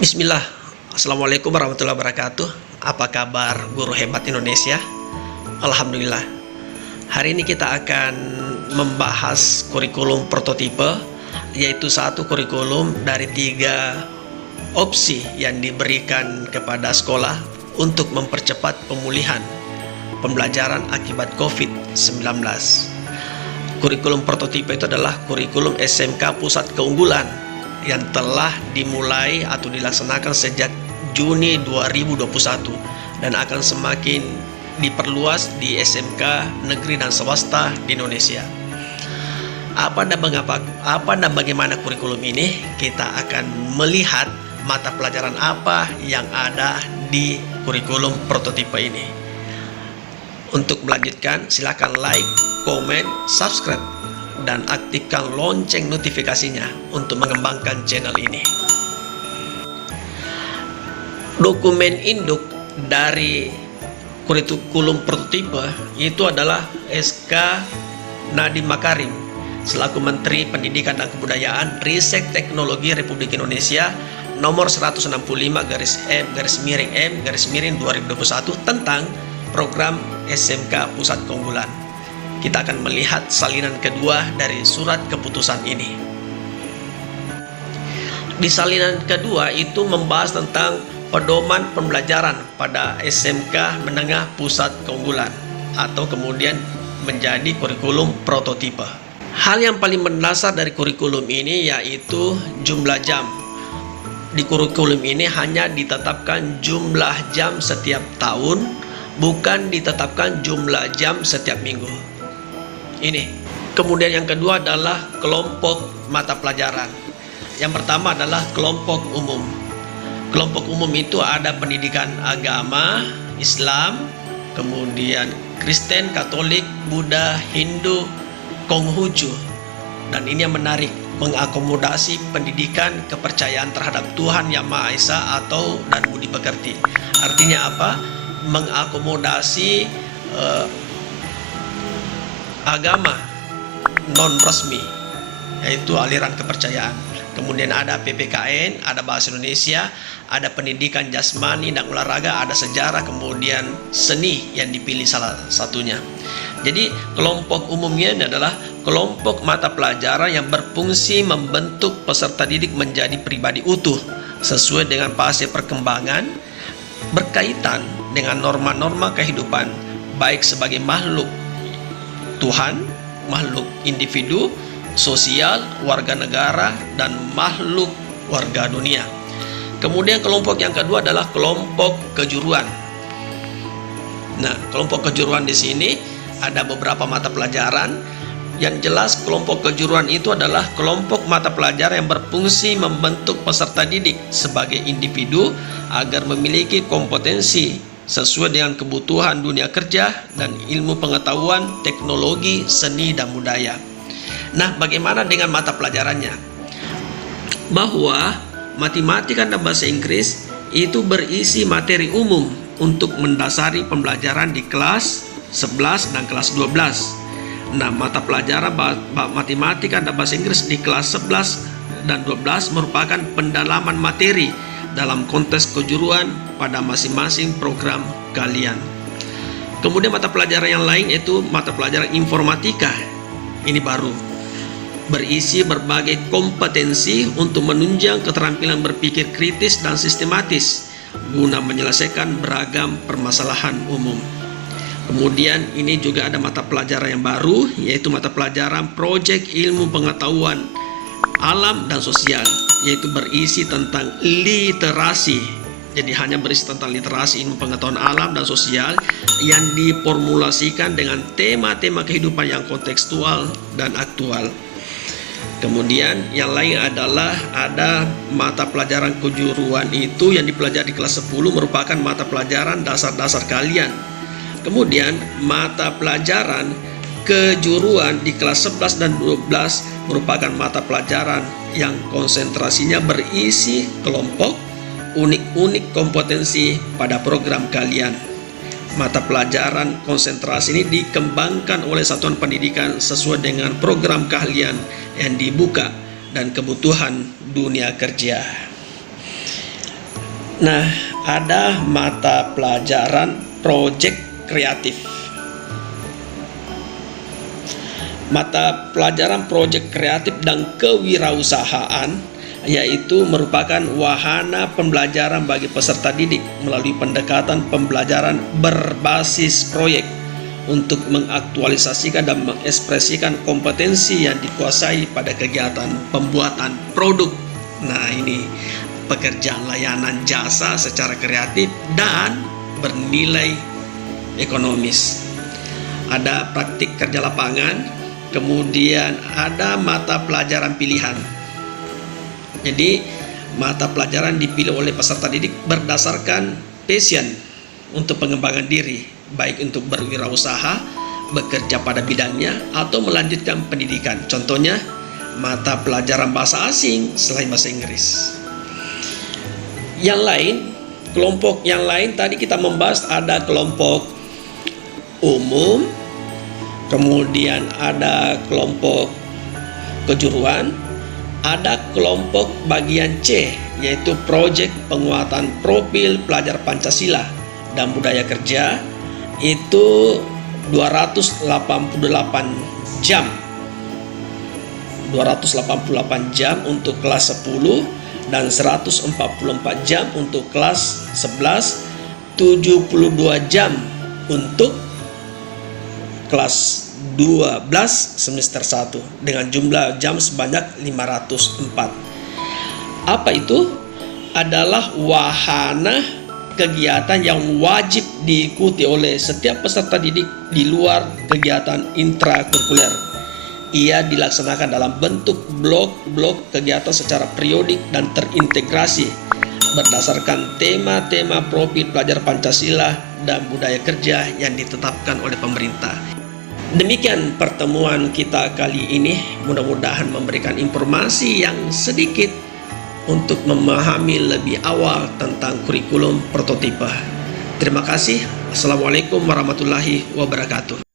Bismillah. Assalamualaikum warahmatullahi wabarakatuh. Apa kabar guru hebat Indonesia? Alhamdulillah. Hari ini kita akan membahas kurikulum prototipe, yaitu satu kurikulum dari 3 opsi yang diberikan kepada sekolah untuk mempercepat pemulihan pembelajaran akibat COVID-19. Kurikulum prototipe itu adalah kurikulum SMK Pusat Keunggulan yang telah dimulai atau dilaksanakan sejak Juni 2021 dan akan semakin diperluas di SMK negeri dan swasta di Indonesia. Apa dan bagaimana kurikulum ini? Kita akan melihat mata pelajaran apa yang ada di kurikulum prototipe ini. Untuk melanjutkan, silakan like, komen, subscribe, dan aktifkan lonceng notifikasinya untuk mengembangkan channel ini. Dokumen induk dari kurikulum prototipe itu adalah SK Nadiem Makarim selaku Menteri Pendidikan dan Kebudayaan, Ristek Teknologi Republik Indonesia nomor 165/M/M/2021 tentang program SMK Pusat Keunggulan. Kita akan melihat salinan kedua dari surat keputusan ini. Di salinan kedua itu membahas tentang pedoman pembelajaran pada SMK Menengah Pusat Keunggulan atau kemudian menjadi kurikulum prototipe. Hal yang paling mendasar dari kurikulum ini yaitu jumlah jam. Di kurikulum ini hanya ditetapkan jumlah jam setiap tahun, bukan ditetapkan jumlah jam setiap minggu. Ini. Kemudian yang kedua adalah kelompok mata pelajaran. Yang pertama adalah kelompok umum. Kelompok umum itu ada pendidikan agama, Islam, kemudian Kristen, Katolik, Buddha, Hindu, Konghucu. Dan ini yang menarik, mengakomodasi pendidikan kepercayaan terhadap Tuhan Yang Maha Esa atau dan budi pekerti. Artinya apa? Mengakomodasi agama non resmi, yaitu aliran kepercayaan. Kemudian ada PPKN, ada bahasa Indonesia, ada pendidikan jasmani dan olahraga, ada sejarah, kemudian seni yang dipilih salah satunya. Jadi kelompok umumnya adalah kelompok mata pelajaran yang berfungsi membentuk peserta didik menjadi pribadi utuh sesuai dengan fase perkembangan berkaitan dengan norma-norma kehidupan, baik sebagai makhluk Tuhan, makhluk individu, sosial, warga negara, dan makhluk warga dunia. Kemudian kelompok yang kedua adalah kelompok kejuruan. Nah, kelompok kejuruan di sini ada beberapa mata pelajaran. Yang jelas kelompok kejuruan itu adalah kelompok mata pelajaran yang berfungsi membentuk peserta didik sebagai individu agar memiliki kompetensi sesuai dengan kebutuhan dunia kerja dan ilmu pengetahuan, teknologi, seni, dan budaya. Nah, bagaimana dengan mata pelajarannya? Bahwa matematika dan bahasa Inggris itu berisi materi umum untuk mendasari pembelajaran di kelas 11 dan kelas 12. Nah, mata pelajaran matematika dan bahasa Inggris di kelas 11 dan 12 merupakan pendalaman materi dalam konteks kejuruan pada masing-masing program kalian. Kemudian mata pelajaran yang lain yaitu mata pelajaran informatika. Ini baru, berisi berbagai kompetensi untuk menunjang keterampilan berpikir kritis dan sistematis guna menyelesaikan beragam permasalahan umum. Kemudian ini juga ada mata pelajaran yang baru yaitu mata pelajaran proyek ilmu pengetahuan alam dan sosial, yaitu berisi tentang literasi. Jadi hanya berisi tentang literasi, ilmu pengetahuan alam dan sosial yang diformulasikan dengan tema-tema kehidupan yang kontekstual dan aktual. Kemudian yang lain adalah ada mata pelajaran kejuruan itu yang dipelajari di kelas 10 merupakan mata pelajaran dasar-dasar kalian. Kemudian mata pelajaran kejuruan di kelas 11 dan 12 merupakan mata pelajaran yang konsentrasinya berisi kelompok unik-unik kompetensi pada program kalian. Mata pelajaran konsentrasi ini dikembangkan oleh satuan pendidikan sesuai dengan program keahlian yang dibuka dan kebutuhan dunia kerja. Nah, ada mata pelajaran proyek kreatif. Mata pelajaran proyek kreatif dan kewirausahaan yaitu merupakan wahana pembelajaran bagi peserta didik melalui pendekatan pembelajaran berbasis proyek untuk mengaktualisasikan dan mengekspresikan kompetensi yang dikuasai pada kegiatan pembuatan produk. Nah, ini pekerjaan layanan jasa secara kreatif dan bernilai ekonomis. Ada praktik kerja lapangan, kemudian ada mata pelajaran pilihan. Jadi mata pelajaran dipilih oleh peserta didik berdasarkan passion untuk pengembangan diri, baik untuk berwirausaha, bekerja pada bidangnya, atau melanjutkan pendidikan. Contohnya mata pelajaran bahasa asing selain bahasa Inggris. Yang lain, kelompok yang lain tadi kita membahas ada kelompok umum, kemudian ada kelompok kejuruan, ada kelompok bagian C yaitu proyek penguatan profil pelajar Pancasila dan budaya kerja, itu 288 jam. 288 jam untuk kelas 10 dan 144 jam untuk kelas 11, 72 jam untuk kelas 12 semester 1 dengan jumlah jam sebanyak 504. Apa itu? Adalah wahana kegiatan yang wajib diikuti oleh setiap peserta didik di luar kegiatan intrakurikuler. Ia dilaksanakan dalam bentuk blok-blok kegiatan secara periodik dan terintegrasi berdasarkan tema-tema profil pelajar Pancasila dan budaya kerja yang ditetapkan oleh pemerintah. Demikian pertemuan kita kali ini, mudah-mudahan memberikan informasi yang sedikit untuk memahami lebih awal tentang kurikulum prototipe. Terima kasih. Assalamualaikum warahmatullahi wabarakatuh.